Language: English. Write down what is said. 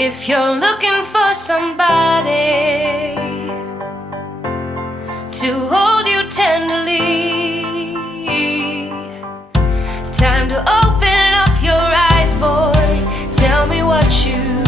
If you're looking for somebody to hold you tenderly, time to open up your eyes, boy. Tell me what you